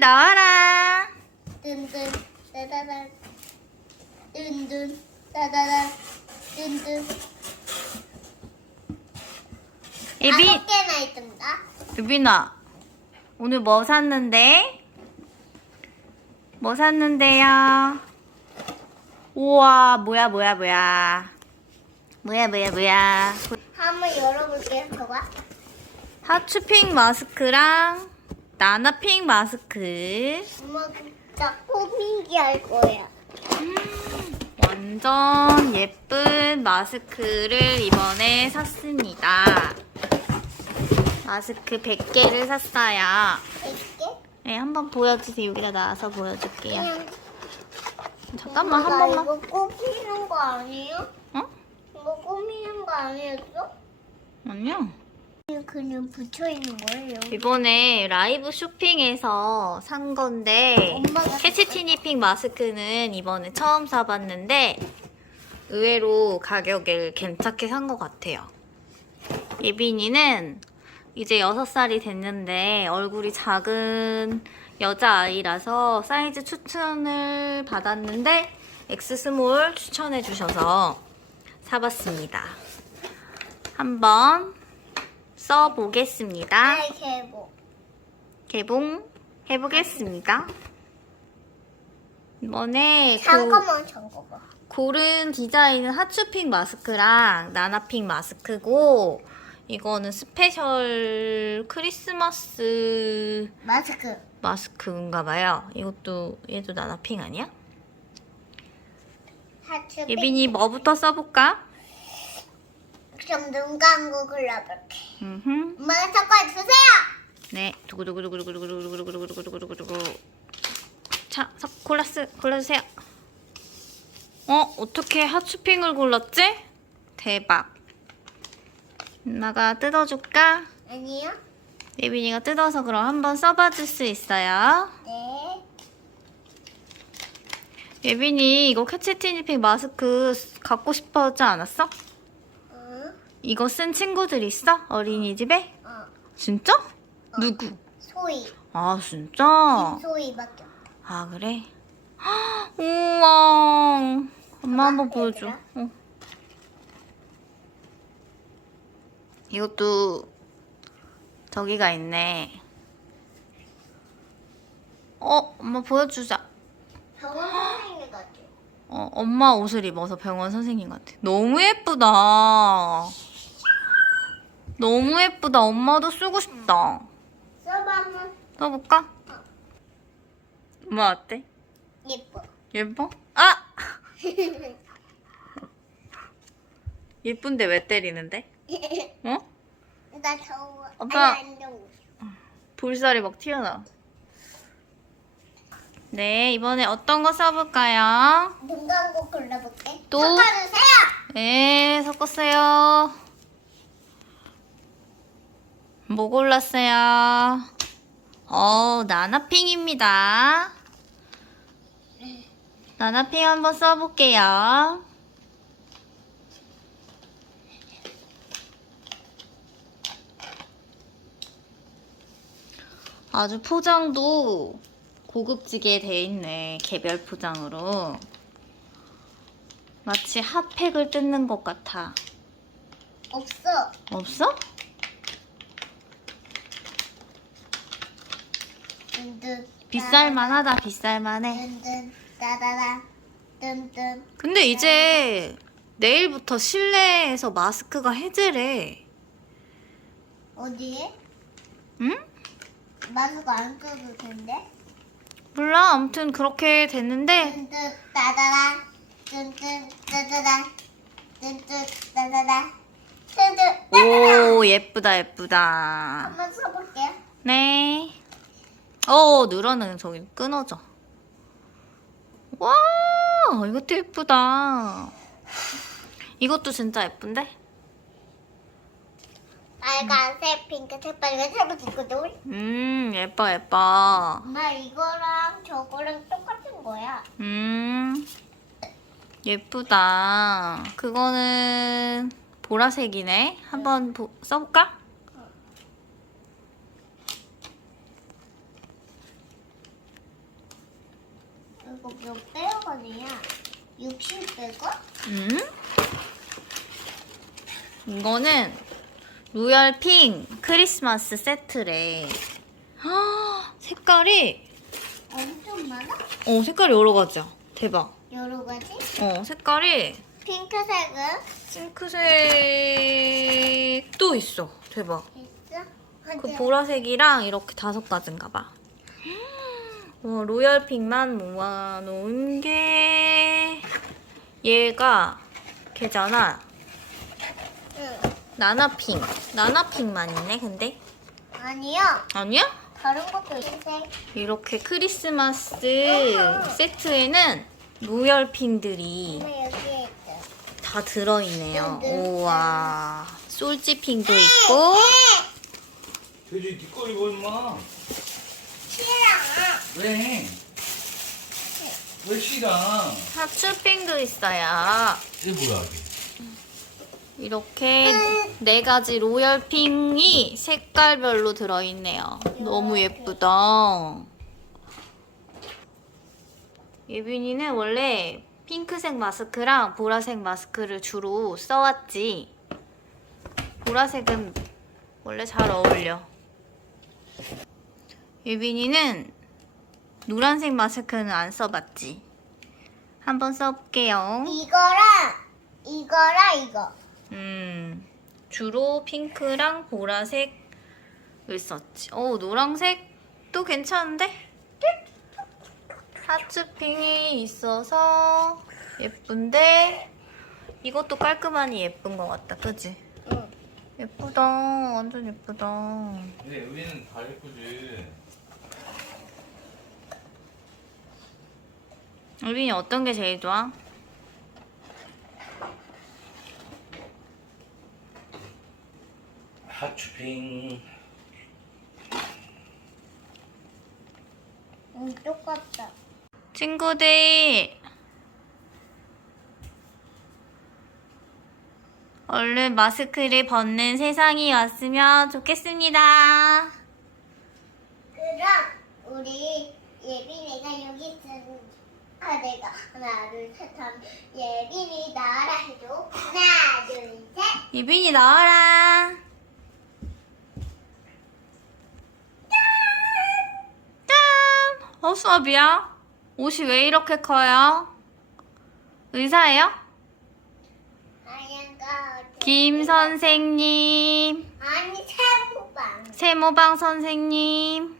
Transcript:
나와라. 든든 따다단 든든 따다단 든든 예빈, 다섯 개나 있던가 유빈아, 오늘 뭐 샀는데? 뭐 샀는데요? 우와, 뭐야, 뭐야, 뭐야. 뭐야, 뭐야, 뭐야. 한번 열어볼게요 봐봐 하츄핑 마스크랑 나나핑 마스크. 엄마 진짜 꾸미기 할 거야 완전 예쁜 마스크를 이번에 샀습니다. 마스크 100개를 샀어요. 이렇게 네, 한번 보여주세요. 여기다 나와서 보여줄게요. 그냥 잠깐만, 한 엄마가 번만. 이거 꾸미는 거 아니에요? 어? 이거 꾸미는 거 아니었어? 아니요. 그냥 붙여 있는 거예요 이번에 라이브 쇼핑에서 산 건데 엄마가 캐치티니핑 마스크는 이번에 처음 사봤는데 의외로 가격을 괜찮게 산 것 같아요. 예빈이는 이제 6살이 됐는데 얼굴이 작은 여자아이라서 사이즈 추천을 받았는데 엑스스몰 추천해 주셔서 사봤습니다. 한번 써보겠습니다. 아이 개보 개봉 해보겠습니다. 이번에 고, 잠깐만 잠깐만 고른 디자인은 하츄핑 마스크랑 나나핑 마스크고 이거는 스페셜 크리스마스 마스크 마스크인가 봐요. 이것도 얘도 나나핑 아니야? 예빈이 뭐부터 써볼까? 그럼 눈 감고 골라볼게 음흠. 엄마가 섞어 주세요 네. 두구두구두구두구두구두구두구두구두구두구두구. 자, 서- 골랐어. 골라주세요. 어, 어떻게 핫쇼핑을 골랐지? 대박. 엄마가 뜯어줄까? 아니요 예빈이가 뜯어서 그럼 한번 써봐 줄 수 있어요. 네 예빈이 이거 캐치티니핑 마스크 갖고 싶어 하지 않았어? 어? 이거 쓴 친구들 있어? 어린이집에? 어 진짜? 누구? 소희 아, 진짜? 김소희밖에 없어 아 그래? 헉, 우와 엄마 한번 보여줘 얘들아. 어. 이것도 저기가 있네 어 엄마 보여주자 병원 선생님 같아 어, 엄마 옷을 입어서 병원 선생님 같아 너무 예쁘다 너무 예쁘다 엄마도 쓰고 싶다 써봐 써볼까? 엄마 어때? 예뻐 예뻐? 아! 예쁜데 왜 때리는데? 어? 나 더워 아빠. 아니 안 더워 볼살이 막 튀어나와. 네, 이번에 어떤 거 써볼까요? 눈 감고 골라볼게 또? 섞어주세요 네, 섞었어요. 뭐 골랐어요? 어, 나나핑입니다. 나나핑 한번 써볼게요. 아주 포장도 고급지게 돼 있네. 개별 포장으로. 마치 핫팩을 뜯는 것 같아. 없어 없어? 비쌀만하다, 비쌀만해. 따다다 근데 이제 내일부터 실내에서 마스크가 해제래. 어디에? 응? 마스크 안 써도 된대? 몰라, 아무튼 그렇게 됐는데 따다다 따다다 따다다 따다다 오 예쁘다 예쁘다. 한번 써볼게요 네. 어 늘어는 저기 끊어져. 와 이것도 예쁘다. 이것도 진짜 예쁜데? 빨간색, 핑크색, 빨간색 있거든 음 예뻐 예뻐. 엄마 이거랑 저거랑 똑같은 거야 음, 예쁘다. 그거는 보라색이네. 한번 보- 써볼까? 이거 몇 백원이야? 60백원? 음? 이거는 로열 핑 크리스마스 세트래. 아, 색깔이 엄청 많아? 어 색깔이 여러 가지야. 대박. 여러 가지? 어 색깔이 핑크색은 핑크색도 있어. 대박. 있어? 그 보라색이랑 이렇게 다섯 가지인가 봐. 와, 로열 핑만 모아놓은 게 얘가 걔잖아. 응. 나나핑. 나나핑만 있네, 근데? 아니야. 아니야? 다른 것도 있어. 이렇게 크리스마스 세트에는 로열핑들이 엄마 여기에 있어. 다 들어있네요. 네, 네. 우와. 솔지핑도 있고, 돼지 니꺼 입어 임마. 왜? 왜 싫어? 하츄핑도 있어요. 이게 뭐야 이렇게 네 가지 로열핑이 색깔별로 들어있네요. 너무 예쁘다. 예빈이는 원래 핑크색 마스크랑 보라색 마스크를 주로 써왔지. 보라색은 원래 잘 어울려. 예빈이는 노란색 마스크는 안 써봤지. 한번 써볼게요. 이거랑 이거랑 이거. 음, 주로 핑크랑 보라색을 썼지. 어, 노란색도 괜찮은데? 하츠핑이 있어서 예쁜데 이것도 깔끔하니 예쁜 것 같다, 그지? 응. 예쁘다, 완전 예쁘다. 근데 여기는 다 예쁘지 우빈이 어떤 게 제일 좋아? 하츄핑 응, 똑같다. 친구들 얼른 마스크를 벗는 세상이 왔으면 좋겠습니다. 그럼 우리 예빈이가 여기 있는 아 내가 하나 둘 셋 하면 예빈이 나라 해줘. 하나 둘 셋. 이빈이 나와라. 짠! 어, 수업이야? 옷이 왜 이렇게 커요? 의사예요? 김 선생님, 아니 세모방. 세모방 선생님.